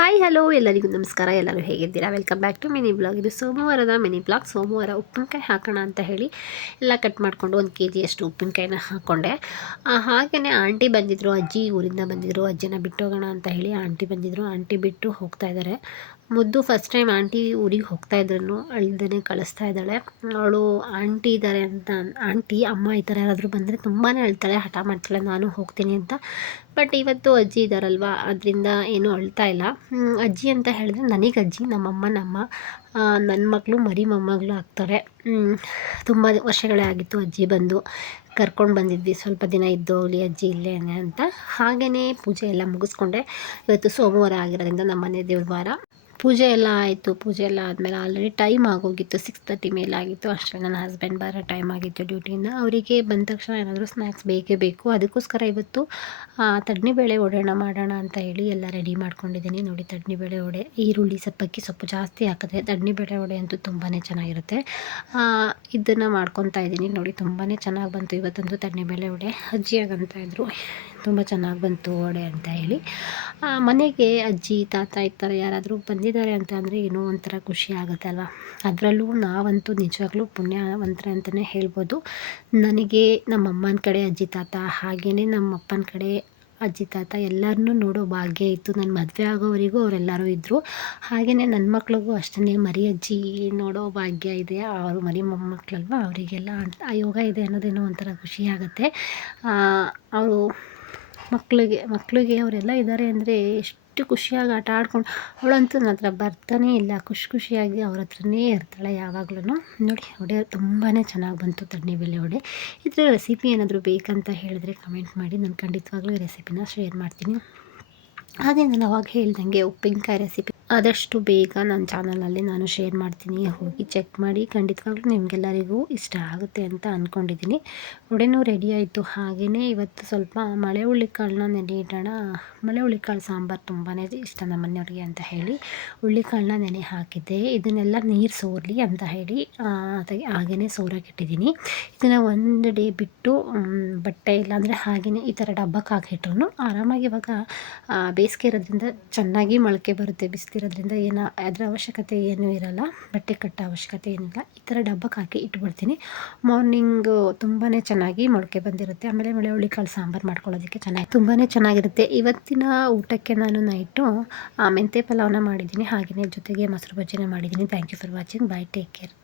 Hi hello ಎಲ್ಲರಿಗೂ ನಮಸ್ಕಾರ. ಎಲ್ಲರೂ ಹೇಗಿದ್ದೀರಾ? Welcome back to mini blog. ಇದು ಸೋಮವಾರದ ಮಿನಿ ಬ್ಲಾಗ್. ಸೋಮವಾರ ಉಪ್ಪಿನಕಾಯಿ ಹಾಕೋಣ ಅಂತ ಹೇಳಿ ಎಲ್ಲ ಕಟ್ ಮಾಡಿಕೊಂಡು 1 kg ಅಷ್ಟು ಉಪ್ಪಿನಕಾಯಿನ ಹಾಕ್ಕೊಂಡೆ. ಹಾಗೆಯೇ ಆಂಟಿ ಬಂದಿದ್ದರು, ಅಜ್ಜಿ ಊರಿಂದ ಬಂದಿದ್ದರು. ಅಜ್ಜಿನ ಬಿಟ್ಟು ಹೋಗೋಣ ಅಂತ ಹೇಳಿ ಆಂಟಿ ಬಂದಿದ್ದರು. ಆಂಟಿ ಬಿಟ್ಟು ಹೋಗ್ತಾ ಇದ್ದಾರೆ. ಮುದ್ದು ಫಸ್ಟ್ ಟೈಮ್ ಆಂಟಿ ಊರಿಗೆ ಹೋಗ್ತಾ ಇದ್ರು, ಅಳ್ದೇ ಕಳಿಸ್ತಾ ಇದ್ದಾಳೆ. ಅವಳು ಆಂಟಿ ಇದ್ದಾರೆ ಅಂತ, ಆಂಟಿ ಅಮ್ಮ ಈ ಥರ ಯಾರಾದರೂ ಬಂದರೆ ತುಂಬಾ ಅಳ್ತಾಳೆ, ಹಠ ಮಾಡ್ತಾಳೆ ನಾನು ಹೋಗ್ತೀನಿ ಅಂತ. ಬಟ್ ಇವತ್ತು ಅಜ್ಜಿ ಇದ್ದಾರಲ್ವ, ಅದರಿಂದ ಏನೂ ಅಳ್ತಾ ಇಲ್ಲ. ಅಜ್ಜಿ ಅಂತ ಹೇಳಿದ್ರೆ ನನಗೆ ಅಜ್ಜಿ, ನಮ್ಮಮ್ಮ ನನ್ನ ಮಕ್ಕಳು ಮರಿ ಮೊಮ್ಮಗಳು ಆಗ್ತಾರೆ. ತುಂಬ ವರ್ಷಗಳೇ ಆಗಿತ್ತು ಅಜ್ಜಿ ಬಂದು. ಕರ್ಕೊಂಡು ಬಂದಿದ್ವಿ, ಸ್ವಲ್ಪ ದಿನ ಇದ್ದು ಹೋಗಲಿ ಅಜ್ಜಿ ಇಲ್ಲೇ ಅಂತ. ಹಾಗೆಯೇ ಪೂಜೆ ಎಲ್ಲ ಮುಗಿಸ್ಕೊಂಡೆ. ಇವತ್ತು ಸೋಮವಾರ ಆಗಿರೋದ್ರಿಂದ ನಮ್ಮನೆ ದೇವ್ರ ವಾರ. ಪೂಜೆ ಎಲ್ಲ ಆಯಿತು. ಪೂಜೆ ಎಲ್ಲ ಆದಮೇಲೆ ಆಲ್ರೆಡಿ ಟೈಮ್ ಆಗೋಗಿತ್ತು, 6:30 ಮೇಲೆ ಆಗಿತ್ತು. ಅಷ್ಟೇ ನನ್ನ ಹಸ್ಬೆಂಡ್ ಬರೋ ಟೈಮ್ ಆಗಿತ್ತು ಡ್ಯೂಟಿಯಿಂದ. ಅವರಿಗೆ ಬಂದ ತಕ್ಷಣ ಏನಾದರೂ ಸ್ನ್ಯಾಕ್ಸ್ ಬೇಕೇ ಬೇಕು. ಅದಕ್ಕೋಸ್ಕರ ಇವತ್ತು ತಡ್ನಿಬೇಳೆ ವಡೆನ ಮಾಡೋಣ ಅಂತ ಹೇಳಿ ಎಲ್ಲ ರೆಡಿ ಮಾಡ್ಕೊಂಡಿದ್ದೀನಿ. ನೋಡಿ, ತಡ್ನಿಬೇಳೆ ವಡೆ, ಈರುಳ್ಳಿ ಸಬ್ಬಕ್ಕಿ ಸೊಪ್ಪು ಜಾಸ್ತಿ ಹಾಕಿದ್ರೆ ತಡ್ನಿಬೇಳೆ ವಡೆ ಅಂತೂ ತುಂಬಾ ಚೆನ್ನಾಗಿರುತ್ತೆ. ಇದನ್ನು ಮಾಡ್ಕೊತಾ ಇದ್ದೀನಿ. ನೋಡಿ, ತುಂಬಾ ಚೆನ್ನಾಗಿ ಬಂತು ಇವತ್ತಂತೂ ತಡ್ನಿಬೇಳೆ ವಡೆ. ಅಜ್ಜಿಯಾಗಂತ ಇದ್ದರು ತುಂಬ ಚೆನ್ನಾಗಿ ಬಂತು ವಡೆ ಅಂತ ಹೇಳಿ. ಮನೆಗೆ ಅಜ್ಜಿ ತಾತ ಈ ಥರ ಯಾರಾದರೂ ಬಂದಿದ್ದಾರೆ ಅಂತ ಅಂದರೆ ಏನೋ ಒಂಥರ ಖುಷಿ ಆಗುತ್ತೆ ಅಲ್ವಾ. ಅದರಲ್ಲೂ ನಾವಂತೂ ನಿಜವಾಗ್ಲೂ ಪುಣ್ಯವಂತರೆ ಅಂತಲೇ ಹೇಳ್ಬೋದು. ನನಗೆ ನಮ್ಮಮ್ಮನ ಕಡೆ ಅಜ್ಜಿ ತಾತ, ಹಾಗೆಯೇ ನಮ್ಮಪ್ಪನ ಕಡೆ ಅಜ್ಜಿ ತಾತ ಎಲ್ಲರನ್ನೂ ನೋಡೋ ಭಾಗ್ಯ ಇತ್ತು. ನನ್ನ ಮದುವೆ ಆಗೋವರೆಗೂ ಅವರೆಲ್ಲರೂ ಇದ್ದರು. ಹಾಗೆಯೇ ನನ್ನ ಮಕ್ಳಿಗೂ ಅಷ್ಟೇ ಮರಿ ಅಜ್ಜಿ ನೋಡೋ ಭಾಗ್ಯ ಇದೆ. ಅವರು ಮರಿ ಮೊಮ್ಮಕ್ಕಳಲ್ವ, ಅವರಿಗೆಲ್ಲ ಆ ಯೋಗ ಇದೆ ಅನ್ನೋದೇನೋ ಒಂಥರ ಖುಷಿ ಆಗುತ್ತೆ. ಅವರು ಮಕ್ಕಳಿಗೆ ಅವರೆಲ್ಲ ಇದ್ದಾರೆ ಅಂದರೆ ಎಷ್ಟು ಖುಷಿಯಾಗಿ ಆಟ ಆಡ್ಕೊಂಡು, ಅವಳಂತೂ ನನ್ನ ಹತ್ರ ಬರ್ತಾನೇ ಇಲ್ಲ, ಖುಷಿಯಾಗಿ ಅವ್ರ ಹತ್ರನೇ ಇರ್ತಾಳೆ ಯಾವಾಗ್ಲೂ. ನೋಡಿ, ವಡೆ ತುಂಬಾ ಚೆನ್ನಾಗಿ ಬಂತು ತಡ್ನಿಬೇಳೆ ವಡೆ. ಇದರ ರೆಸಿಪಿ ಏನಾದರೂ ಬೇಕಂತ ಹೇಳಿದ್ರೆ ಕಮೆಂಟ್ ಮಾಡಿ, ನಾನು ಖಂಡಿತವಾಗ್ಲೂ ಈ ರೆಸಿಪಿನ ಶೇರ್ ಮಾಡ್ತೀನಿ. ಹಾಗೆ ನಾನು ಅವಾಗ ಹೇಳ್ದಂಗೆ ಉಪ್ಪಿನಕಾಯಿ ರೆಸಿಪಿ ಆದಷ್ಟು ಬೇಗ ನನ್ನ ಚಾನಲಲ್ಲಿ ನಾನು ಶೇರ್ ಮಾಡ್ತೀನಿ. ಹೋಗಿ ಚೆಕ್ ಮಾಡಿ, ಖಂಡಿತವಾಗ್ಲೂ ನಿಮಗೆಲ್ಲರಿಗೂ ಇಷ್ಟ ಆಗುತ್ತೆ ಅಂತ ಅಂದ್ಕೊಂಡಿದ್ದೀನಿ. ವಡೆನೂ ರೆಡಿ ಆಯಿತು. ಹಾಗೆಯೇ ಇವತ್ತು ಸ್ವಲ್ಪ ಮಳೆ ಹುಳ್ಳಿಕಾಳನ್ನ ನೆನೆ ಇಡೋಣ. ಮಳೆ ಹುಳ್ಳಿಕಾಳು ಸಾಂಬಾರು ತುಂಬಾ ಇಷ್ಟ ನಮ್ಮ ಮನೆಯವ್ರಿಗೆ ಅಂತ ಹೇಳಿ ಹುಳ್ಳಿಕಾಳನ್ನ ನೆನೆ ಹಾಕಿದ್ದೆ. ಇದನ್ನೆಲ್ಲ ನೀರು ಸೋರಲಿ ಅಂತ ಹೇಳಿ ಹಾಗೆಯೇ ಸೋರಕ್ಕಿಟ್ಟಿದ್ದೀನಿ. ಇದನ್ನು 1 ಡೇ ಬಿಟ್ಟು ಬಟ್ಟೆ ಇಲ್ಲಾಂದರೆ ಹಾಗೆಯೇ ಈ ಥರ ಡಬ್ಬಕ್ಕೆ ಹಾಕಿಟ್ರು ಆರಾಮಾಗಿ ಇವಾಗ ಬೇಸಿಗೆ ಇರೋದ್ರಿಂದ ಚೆನ್ನಾಗಿ ಮೊಳಕೆ ಬರುತ್ತೆ. ಬಿಸಿಲಿರೋದ್ರಿಂದ ಅದರ ಅವಶ್ಯಕತೆ ಏನೂ ಇರಲ್ಲ, ಬಟ್ಟೆ ಕಟ್ಟೋ ಅವಶ್ಯಕತೆ ಏನಿಲ್ಲ. ಈ ಥರ ಡಬ್ಬಕ್ಕೆ ಹಾಕಿ ಇಟ್ಬಿಡ್ತೀನಿ. ಮಾರ್ನಿಂಗು ತುಂಬಾ ಚೆನ್ನಾಗಿ ಮೊಳಕೆ ಬಂದಿರುತ್ತೆ. ಆಮೇಲೆ ಮಳೆ ಹುಳ್ಳಿಕಾಳು ಸಾಂಬಾರು ಮಾಡ್ಕೊಳ್ಳೋದಕ್ಕೆ ತುಂಬಾ ಚೆನ್ನಾಗಿರುತ್ತೆ. ಇವತ್ತಿನ ಊಟಕ್ಕೆ ನಾನು ನೈಟು ಮೆಂತ್ಯ ಪಲಾವ್ನ ಮಾಡಿದ್ದೀನಿ. ಹಾಗೆಯೇ ಜೊತೆಗೆ ಮೊಸರು ಬಜ್ಜಿನ ಮಾಡಿದ್ದೀನಿ. Thank you for watching. Bye, take care.